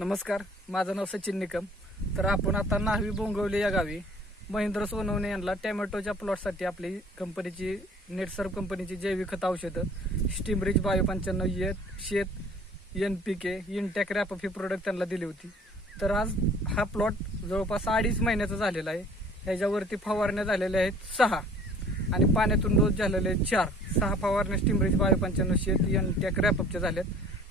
नमस्कार माझं नाव सचिन निकम. तर आपण आता नाहवी बोंगवली या गावी. महेंद्र सोनवणे यांना टॅमॅटोच्या प्लॉटसाठी आपली कंपनीची नेटसर्फ कंपनीची जैविक खत औषधं स्टीमरिच बायो पंच्याण्णव येत शेत N P K intake wrap up ही प्रोडक्ट त्यांना दिली होती. तर आज हा प्लॉट जवळपास अडीच महिन्याचा झालेला आहे. ह्याच्यावरती फवारण्या झालेल्या आहेत सहा. आणि पाण्यातून डोस झालेले आहेत चार. सहा फवारण्या स्टीमरेज बायो पंच्याण्णव शेत एन टॅक रॅपअपच्या झाल्यात.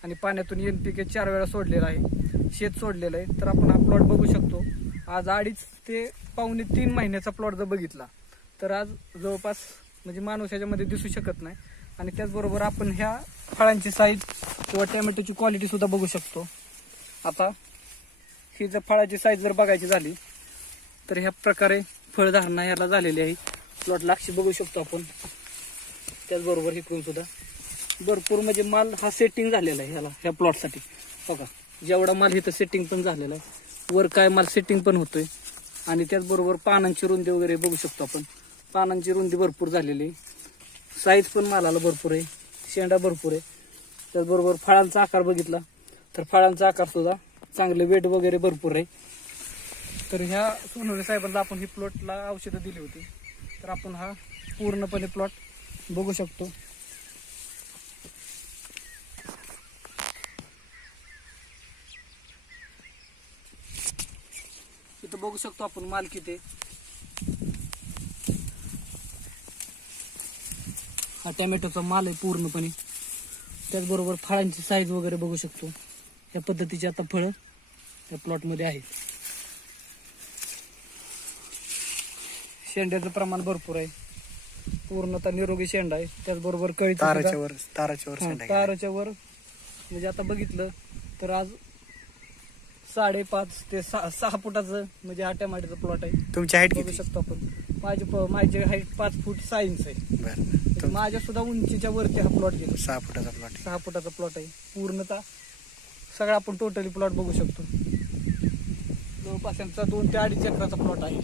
आणि पाण्यातून एन पी के चार वेळा सोडलेलं आहे. शेत सोडलेलं आहे. तर आपण हा प्लॉट बघू शकतो. आज अडीच ते पावणे तीन महिन्याचा प्लॉट जर बघितला तर आज जवळपास म्हणजे माणूस ह्याच्यामध्ये दिसू शकत नाही. आणि त्याचबरोबर आपण ह्या फळांची साईज किंवा टॅमॅटोची क्वालिटी सुद्धा बघू शकतो. आता ही जर फळाची साईज जर बघायची झाली तर ह्या प्रकारे फळधारणा ह्याला झालेली आहे. प्लॉट लाक्षी बघू शकतो आपण. त्याचबरोबर इकडून सुद्धा. भरपूर म्हणजे माल हा सेटिंग झालेला आहे ह्याला ह्या प्लॉटसाठी बघा जेवढा माल इथं सेटिंग पण झालेला आहे वर काय माल सेटिंग पण होतोय. आणि त्याचबरोबर पानांची रुंदी वगैरे बघू शकतो आपण. पानांची रुंदी भरपूर झालेली आहे. साईज पण मालाला भरपूर आहे. शेंडा भरपूर आहे. त्याचबरोबर फळांचा आकार बघितला तर फळांचा आकार सुद्धा चांगले वेट वगैरे भरपूर आहे. तर ह्या सोनवणे साहेबांना आपण ही प्लॉटला औषधं दिली होती. तर आपण हा पूर्णपणे प्लॉट बघू शकतो. इथं बघू शकतो आपण माल किती. हा टॅमॅटोचा माल आहे पूर्णपणे. त्याचबरोबर फळांची साईज वगैरे बघू शकतो. या पद्धतीची आता फळं त्या प्लॉटमध्ये आहेत. शेंड्याचं प्रमाण भरपूर आहे. पूर्णतः निरोगी शेंडा आहे. त्याचबरोबर कळीचं ताराच्या वर. ताराच्या वर. म्हणजे आता बघितलं तर आज साडेपाच ते सहा सहा फुटाचं म्हणजे हा टमाट्याचा प्लॉट आहे. तुमची हाईट बघू किती? शकतो आपण. माझी प- माझी हाईट पाच फूट सहा इंच आहे. बर. म्हणजे माझ्या सुद्धा उंचीच्या वरती हा प्लॉट गेला. सहा फुटाचा प्लॉट सहा फुटाचा प्लॉट आहे. पूर्णतः सगळा आपण टोटली प्लॉट बघू शकतो. जवळपास यांचा दोन ते अडीच एकराचा प्लॉट आहे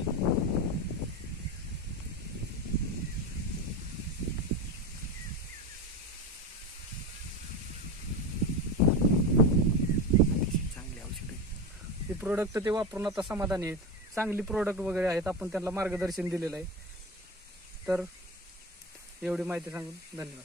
चांगली औषध हे प्रोडक्ट ते वापरून आता समाधानी आहेत. चांगली प्रोडक्ट वगैरे आहेत. आपण त्यांना मार्गदर्शन दिलेलं आहे. तर एवढी माहिती सांगून धन्यवाद.